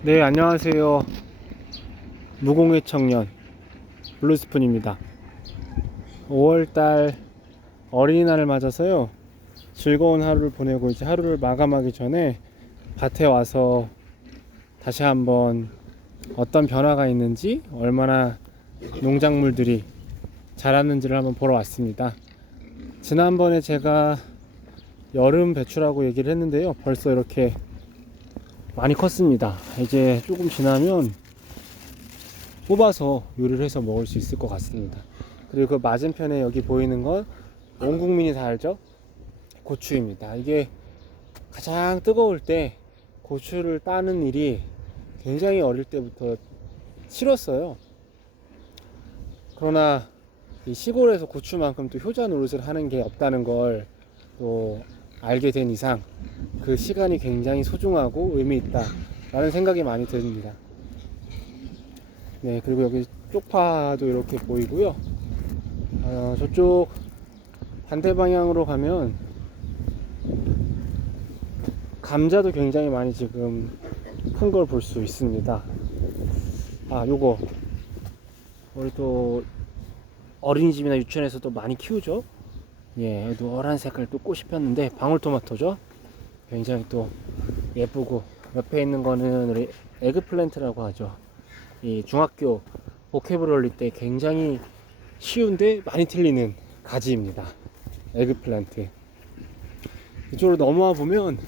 네, 안녕하세요. 무공의 청년 블루스푼입니다. 5월달 어린이날을 맞아서요. 즐거운 하루를 보내고 이제 하루를 마감하기 전에 밭에 와서 다시 한번 어떤 변화가 있는지 얼마나 농작물들이 자랐는지를 한번 보러 왔습니다. 지난번에 제가 여름 배추라고 얘기를 했는데요. 벌써 이렇게 많이 컸습니다. 이제 조금 지나면 뽑아서 요리를 해서 먹을 수 있을 것 같습니다. 그리고 그 맞은편에 여기 보이는 건 온 국민이 다 알죠? 고추입니다. 이게 가장 뜨거울 때 고추를 따는 일이 굉장히 어릴 때부터 싫었어요. 그러나 이 시골에서 고추만큼 또 효자 노릇을 하는 게 없다는 걸 또 알게 된 이상 그 시간이 굉장히 소중하고 의미 있다 라는 생각이 많이 듭니다. 네, 그리고 여기 쪽파도 이렇게 보이고요. 어, 저쪽 반대 방향으로 가면 감자도 굉장히 많이 지금 큰 걸 볼 수 있습니다. 아, 요거 우리 또 어린이집이나 유치원에서도 많이 키우죠. 예, 노란 색깔 또 꽃이 폈는데 방울토마토죠. 굉장히 또 예쁘고 옆에 있는 거는 우리 에그플랜트라고 하죠. 이 중학교 보케브럴리 때 굉장히 쉬운데 많이 틀리는 가지입니다. 에그플랜트. 이쪽으로 넘어와 보면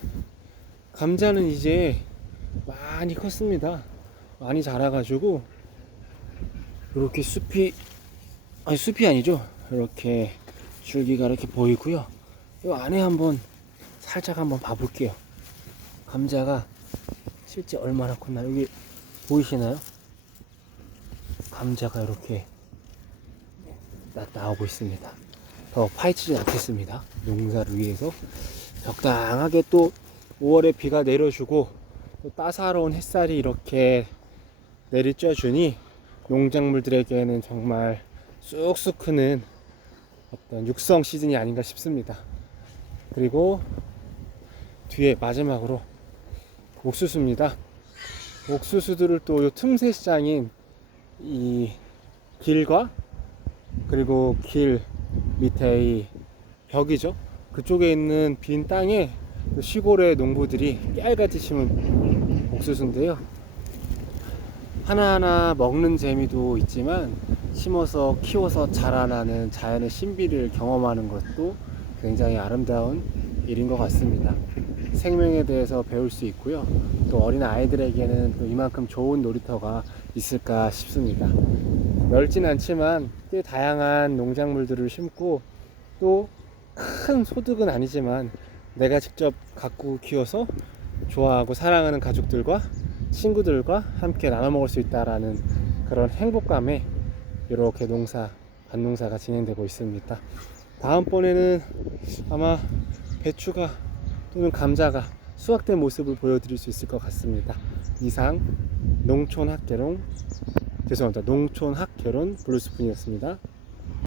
감자는 이제 많이 컸습니다. 많이 자라가지고 이렇게 숲이 아니 숲이 아니죠. 이렇게 줄기가 이렇게 보이고요. 이 안에 한번 살짝 한번 봐볼게요. 감자가 실제 얼마나 컸나 여기 보이시나요? 감자가 이렇게 나, 나오고 있습니다. 더 파헤치지 않겠습니다. 농사를 위해서 적당하게 또 5월에 비가 내려주고 또 따사로운 햇살이 이렇게 내리쬐주니 농작물들에게는 정말 쑥쑥 크는 어떤 육성 시즌이 아닌가 싶습니다. 그리고 뒤에 마지막으로 옥수수입니다. 옥수수들을 또요 틈새 시장인 이 길과 그리고 길 밑에 이 벽이죠. 그쪽에 있는 빈 땅에 그 시골의 농부들이 깨알같이 심은 옥수수인데요. 하나하나 먹는 재미도 있지만 심어서 키워서 자라나는 자연의 신비를 경험하는 것도 굉장히 아름다운 일인 것 같습니다. 생명에 대해서 배울 수 있고요. 또 어린 아이들에게는 또 이만큼 좋은 놀이터가 있을까 싶습니다. 넓진 않지만 꽤 다양한 농작물들을 심고 또 큰 소득은 아니지만 내가 직접 갖고 키워서 좋아하고 사랑하는 가족들과 친구들과 함께 나눠 먹을 수 있다라는 그런 행복감에 이렇게 농사 밭농사가 진행되고 있습니다. 다음번에는 아마 배추가 또는 감자가 수확된 모습을 보여드릴 수 있을 것 같습니다. 이상 농촌 학개론 죄송합니다. 농촌 학개론 블루스푼이었습니다.